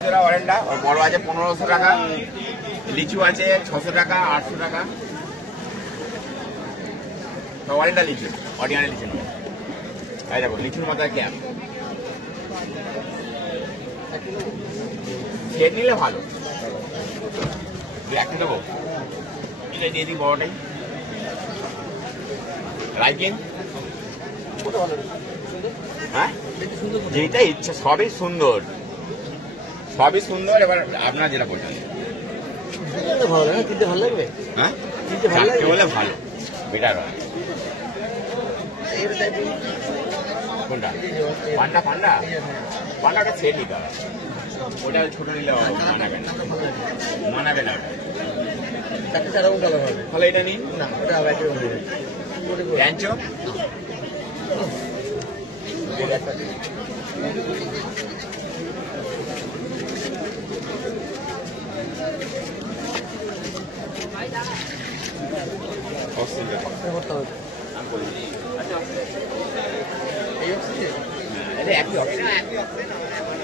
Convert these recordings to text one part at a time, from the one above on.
অরেঞ্জটা বড় আছে 1500 টাকা, লিচু আছে 600 টাকা, 800 টাকা। অরেঞ্জটা লিচু, অরিজিনাল লিচু নয়। এই দেখো লিচুর মাথায় ক্যাপ, সেট নিলে ভালো। একটা দেবো, এটা দিয়ে দিই বড়টাই। রাইকিং হ্যাঁ, যেটা ইচ্ছা সবই সুন্দর, সবই সুন্দর। এবার আপনার যেটা বলছেন ভালো লাগে, কিনতে ভালো লাগবে। হ্যাঁ, কিনতে ভালো লাগবে বলে ভালো, বেটার হয়। কোনটা? পান্ডা পান্ডা পান্ডাটা সেট নিতে হবে, ওটা ছোট নিলে মানাবে না, মানাবে না ওটা। চারটে চারা উল্টা হবে, তাহলে এটা নিন না ওটা আবার একটু ল্যাঞ্চো।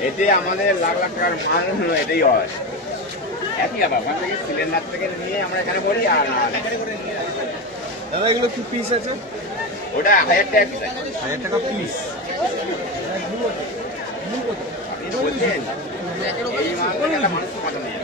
এতে আমাদের লাখ লাখ টাকার মাল, এটাই হয় একই ব্যাপার। ওখান থেকে সিলিন্ডার থেকে নিয়ে আমরা এখানে বলি। আর দাদা এগুলো কি পিস আছে? ওটা 1000 টাকা পিস আছে। 1000 টাকা পিস। আপনি বলছেন এই মাল একটা মানুষ কত নেই।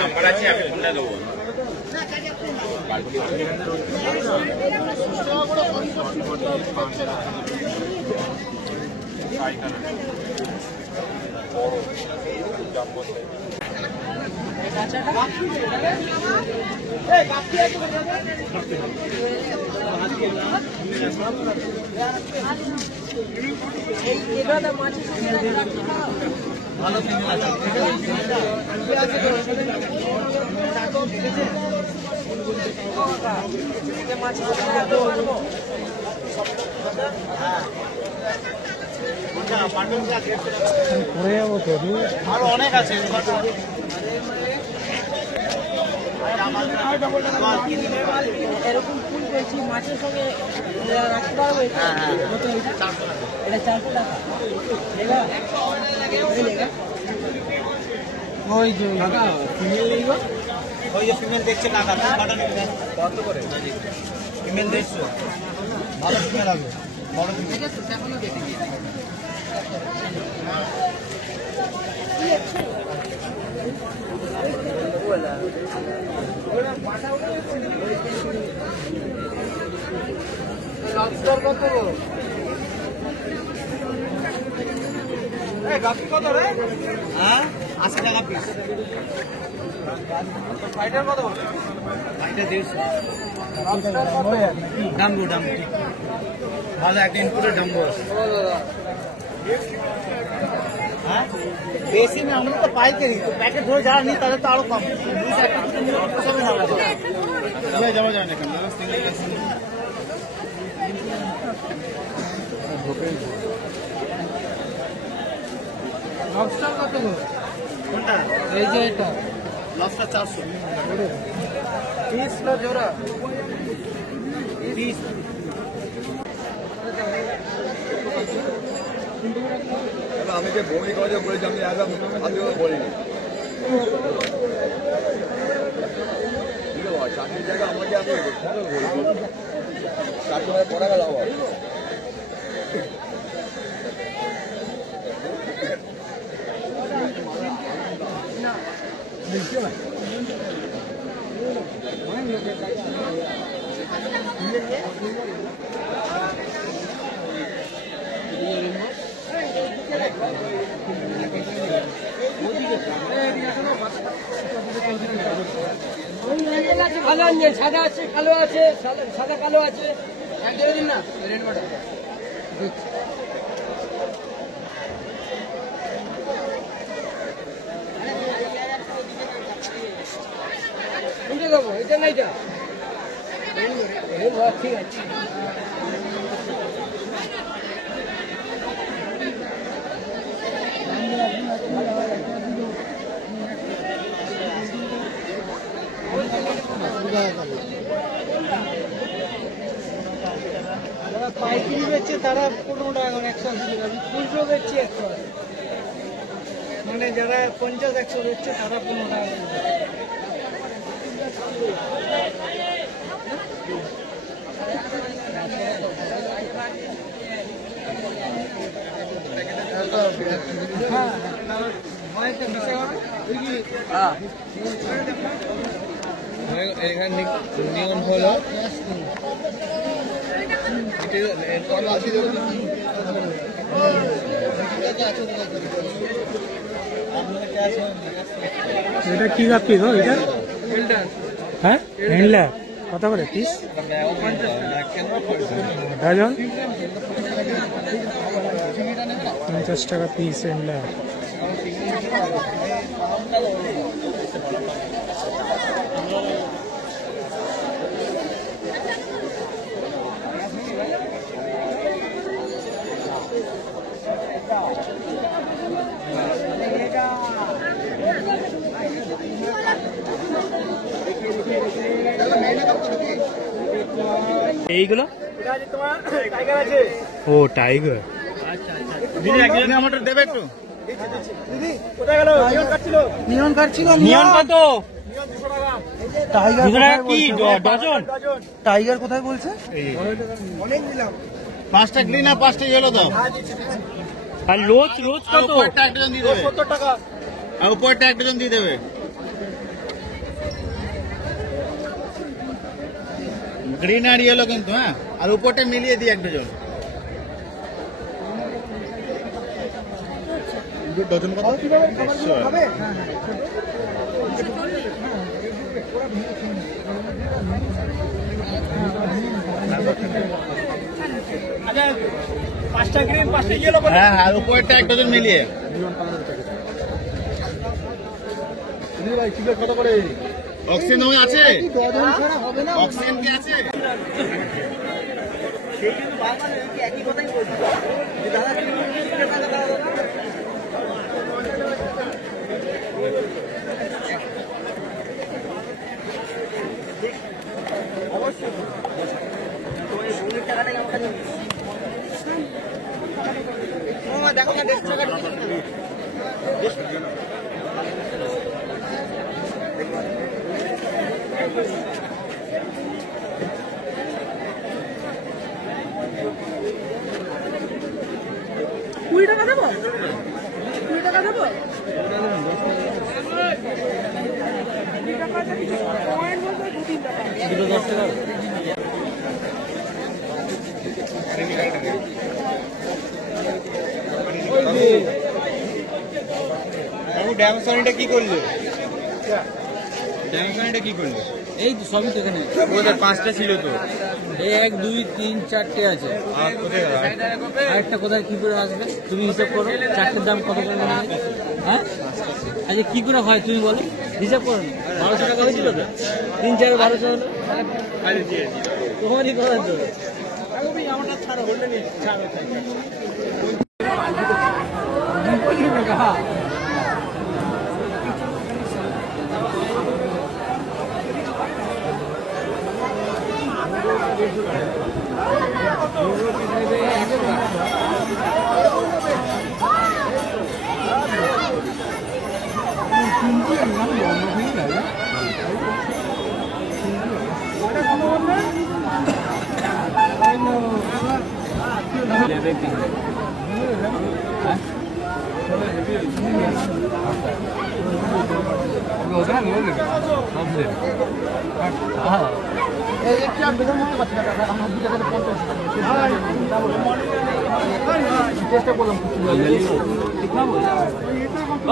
নাম্বার আছে, আমি কোনটা দেবো? আরো অনেক আছে। এরকম ফুল পেয়েছি মাছের সঙ্গে রাখতে পারবো। এটা 400 টাকা। ওই যে টাকা ফিমেল নেই গো, ওই যে ফিমেল দেখছে টাকা কাটা নেবেন কত করে? ফিমেল দেখছো ভালো ফিমেল হবে, বড় ফিমেল। ঠিক আছে সেগুলো দেখে নিয়ে লবস্টার কত? গাপি কত রে? হ্যাঁ 80 টাকা পিস। ফাইটার কত? ফাইটার 150। ডাম্বো ডাম্বো ঠিক ভালো, একটা ইনপুটের ডাম্বো আছে। হ্যাঁ বেশি না, আমরা তো পাইকারি, তো প্যাকেট ধরে যারা নিই তাহলে তো আরো কম। 200 টাকা নিয়ে পোষাবে না। যাওয়া যায় না কেন? লবস্টার কত? কোনটা? এই যে এটা লবস্টার 400 পিস না জোড়া? পিস। আমি যে বমি করে বলেছি, আমি আগে বলিনি। 60 জায়গা আমাকে আমি বলবো 60 পড়া গেল আবার। ভালো আছে, সাদা আছে, কালো আছে, সাদা কালো আছে। একজনের দিন না রেড বাটার কোনটা দেবো, এটা না এটা। ঠিক আছে। যারা পাইকারি বেচছে তারা 15 টাকা করে 180 টাকা, খুচরো বেচছে 180, মানে যারা 50-100 বেচছে তারা 15 টাকা করে। এখানে নিয়ম হলো এটা কি কাপি গো এটা? হ্যাঁ হ্যান্ডলার কত করে পিস? ডজন 50 টাকা পিস হ্যান্ডলার। এইগুলো ও টাইগার। দেবে একটু নিয়ন কাটছিল নিয়ন কত? টাইগার কি ডজন? টাইগার কোথায় বলছে? অনেক দিলাম, 5টা গ্রিন আর 5টা ইয়েলো দাও। আর রোজ রোজ কত? উপরটা একটা জন দিয়ে দেবে, 70 টাকা। আর উপরটা একটা জন দিয়ে দেবে। গ্রিন আর ইয়েলো কিন্তু, হ্যাঁ, আর উপরটা মিলিয়ে দিই একটা জন। ডজন কত? 150। আচ্ছা, 5টা গ্রিন 5টা ইয়েলো, হ্যাঁ, আর উপরটা এক ডজন মিলিয়ে। ভাই ঠিক কত করে? অক্সিজেন আছে? ডজন ছাড়া হবে না। অক্সিজেন কি আছে? সেই কিন্তু বারবার একই কথাই বলছি যে দাদা অবশ্যই টাকাটা আমার কাছে দেখো না, 150 টাকা দেবো, 20 টাকা দেবো। ড্যামসানিটা কি করলো? ড্যামসানিটা কি করলো? এই তো সবই তো এখানে। ওদের 5টা ছিল তো। এই 1 2 3 4টে আছে। আর কোথায় গেল? আরেকটা কোথায় কি করে আসবে তুমি হিসাব করো। 4টের দাম কত করে মনে হয়? হ্যাঁ, আচ্ছা কি করে হয় তুমি বলো, হিসাব করো। 1200 টাকা হয়েছিল তো, 3 4 1200 হলো। তোমারই করার তো আমারটা ছাড়ো, বললে নি ছাড়ো।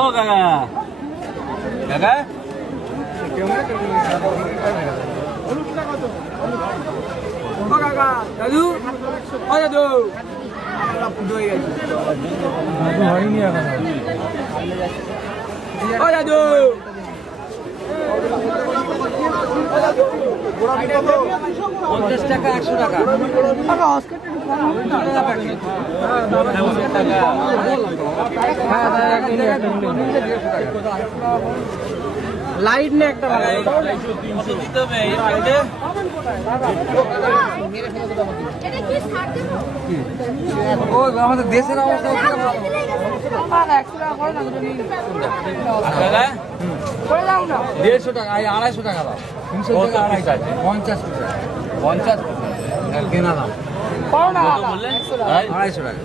ও কাকা কাকা দাদু, ও দাদু হয়নি এখন। ও দাদু 50 টাকা 100 টাকা লাইট নেই একটা দিতে হবে এর মধ্যে আমাদের দেশের অবস্থা টাকা দেড়শো টাকা 250 টাকা দাও 300 টাকা 250 টাকা 50 কেনা দাম বললেন 250 টাকা